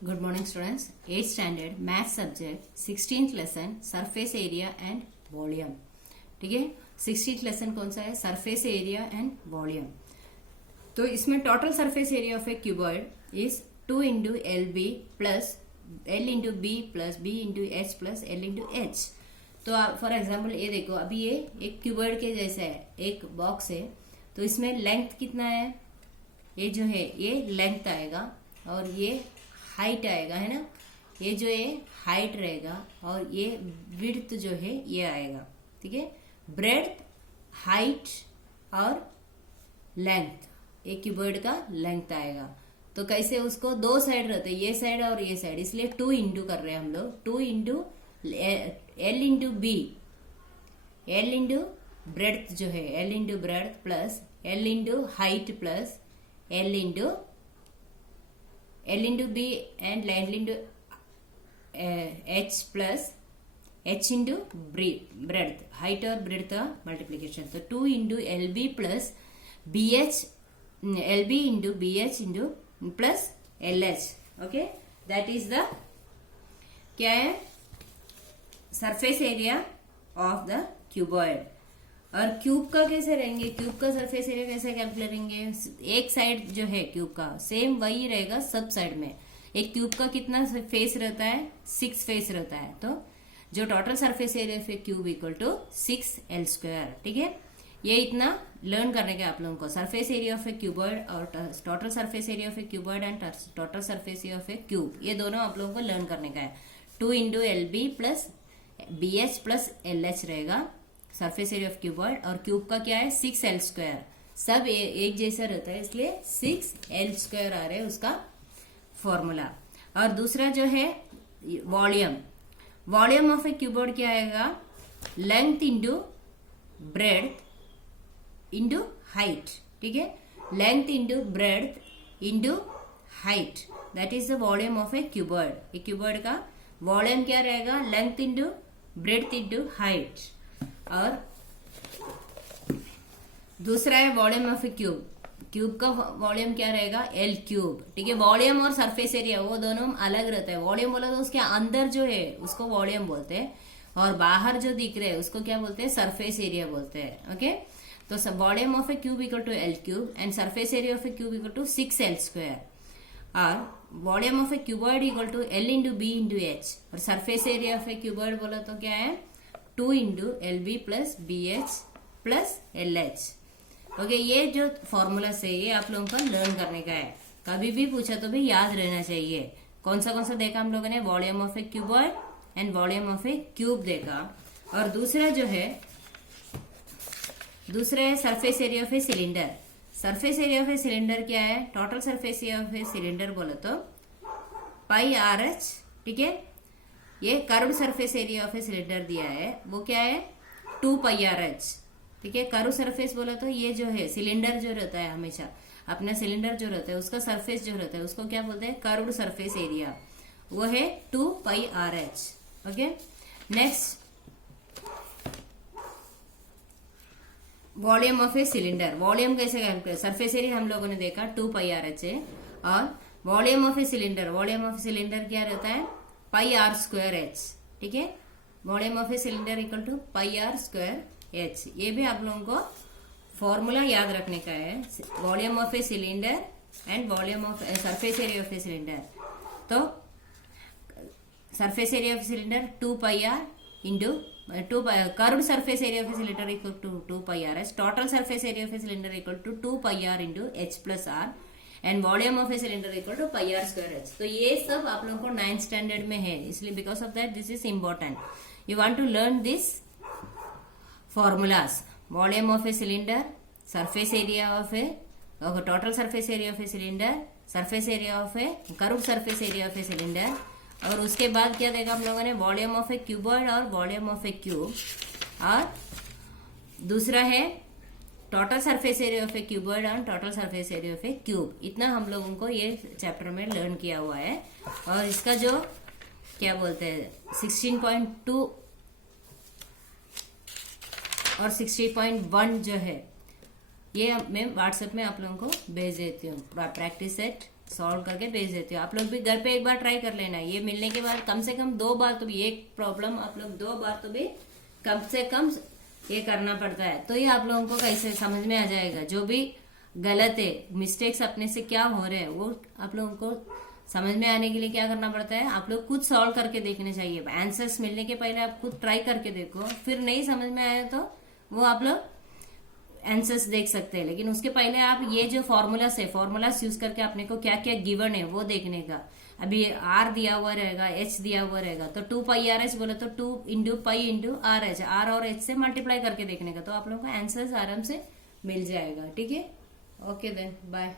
Good morning students. 8th standard math subject 16th lesson surface area and volume. ठीक है, 16th lesson कौन सा है? surface area and volume. तो इसमें total surface area of a cuboid is 2 into LB plus L into B plus B into H plus L into H. तो for example ये देखो, अभी ये एक क्यूबॉइड के जैसा है, एक बॉक्स है, तो इसमें लेंथ कितना है? ये जो है ये लेंथ आएगा और ये हाइट आएगा, है ना। ये जो है हाइट रहेगा और ये विड्थ जो है ये आएगा, ठीक है। ब्रेड्थ, हाइट और लेंथ, ये क्यूबॉइड का लेंथ आएगा। तो कैसे उसको दो साइड रहते हैं, ये साइड और ये साइड, इसलिए 2 इंटू कर रहे हैं हम लोग। 2 into L into B, L into breadth जो है, L into breadth plus L into height plus L into B and L into H plus H into breadth, height और ब्रेड्थ का मल्टीप्लीकेशन। तो 2 into L B plus B H, L B into B H into plus L H. Okay, that is the क्या है? Surface area of the cuboid. और cube का कैसे रहेंगे? Cube का सरफेस एरिया कैसे कैलकुलेट करेंगे? एक साइड जो है क्यूब का सेम वही रहेगा सब साइड में। एक क्यूब का कितना फेस रहता है? 6 फेस रहता है। तो जो total surface area of cube equal to 6L²। ठीक है, ये इतना लर्न करने का आप लोगों को। Surface area of a cuboid और total surface area of a cuboid and total surface area of a cube, ये दोनों आप लोगों को लर्न करने का है। 2 into L B plus B H plus L H रहेगा सरफेस एरिया ऑफ क्यूबॉइड। और क्यूब का क्या है? 6L²। सब एक जैसा रहता है, इसलिए 6L² आ रहा है उसका फॉर्मूला। और दूसरा जो है volume, volume of a cuboid क्या आएगा? Length into breadth into height. ठीक है, length into breadth into height, that is the volume of a cuboid. A cuboid का वॉल्यूम क्या रहेगा? Length into breadth into height. और दूसरा है volume of a cube. Cube का वॉल्यूम क्या रहेगा? L cube. ठीक है, वॉल्यूम और सरफेस एरिया वो दोनों अलग रहता है। वॉल्यूम बोला तो उसके अंदर जो है उसको वॉल्यूम बोलते हैं, और बाहर जो दिख रहे हैं उसको क्या बोलते हैं? सरफेस एरिया बोलते हैं। ओके, तो volume of a cube equal to L cube and surface area of a cube equal to 6L²। और volume of a cuboid equal to L into B into H. और surface area of a cuboid बोला तो क्या है? 2 into L B plus B H plus L H. Okay, ये जो formula से ये आप लोगों को लर्न करने का है। कभी भी पूछा तो भी याद रहना चाहिए। कौन सा देखा हम लोगों ने? Volume of a cuboid and volume of a cube देखा। और दूसरा जो है, दूसरा है surface area of a cylinder. Surface area of a cylinder क्या है? Total surface area of a cylinder बोलो तो पाई आर एच। ठीक है, ये curved surface area of a cylinder दिया है, वो क्या है? 2 पाई आर एच। ठीक है, कर्व सरफेस बोला तो ये जो है सिलेंडर जो रहता है, हमेशा अपना सिलेंडर जो रहता है उसका सरफेस जो रहता है उसको क्या बोलते हैं? कर्व्ड सरफेस एरिया, वो है 2 pi R H. Okay, next volume of a cylinder. Volume कैसे कैलकुलेट? सरफेस एरिया हम लोगों ने देखा 2 पाई आर एच है। और volume of a cylinder, volume of a cylinder क्या रहता है? Pi R² H। ठीक है, volume of a cylinder equal to pi R² H। ये भी आप लोगों को फॉर्मूला याद रखने का है। Volume of a cylinder and volume of surface area of a cylinder. तो surface area of cylinder 2 pi R into curved surface area of a cylinder equal to 2 pi R H। Total surface area of a cylinder equal to 2 pi R into H plus R and volume of a cylinder equal to pi R² H। तो ये सब आप लोगों को 9th standard में है, इसलिए because of that this is important. You want to learn this formulas. Volume of a cylinder, surface area of a, total surface area of a cylinder, surface area of a curved surface area of a cylinder. और उसके बाद क्या देखा हम लोगों ने? Volume of a cuboid और volume of a cube. और दूसरा है total surface area of a cuboid और total surface area of a cube. इतना हम लोगों को ये चैप्टर में लर्न किया हुआ है। और इसका जो क्या बोलते हैं 16.2 और 60.1 जो है, ये मैं व्हाट्सएप में आप लोगों को भेज देती हूँ, प्रैक्टिस सेट सॉल्व करके भेज देती हूँ। आप लोग भी घर पे एक बार ट्राई कर लेना। ये मिलने के बाद कम से कम 2 बार तो भी, एक प्रॉब्लम आप लोग 2 बार तो भी कम से कम ये करना पड़ता है, तो ये आप लोगों को कैसे समझ में आ जाएगा। जो भी गलत है, मिस्टेक्स अपने से क्या हो रहे हैं, वो आप लोगों को समझ में आने के लिए क्या करना पड़ता है, आप लोग खुद सॉल्व करके देखने चाहिए। आंसर्स मिलने के पहले आप खुद ट्राई करके देखो, फिर नहीं समझ में आया तो वो आप लोग आंसर्स देख सकते हैं। लेकिन उसके पहले आप ये जो फॉर्मूलास है, फॉर्मूलास यूज करके अपने को क्या क्या गिवन है वो देखने का। अभी आर दिया हुआ रहेगा, एच दिया हुआ रहेगा, तो 2 पाई आर एच बोले तो 2 into pi into R H, R और एच से मल्टीप्लाई करके देखने का, तो आप लोगों को आंसर्स आराम से मिल जाएगा। ठीक है, ओके देन बाय।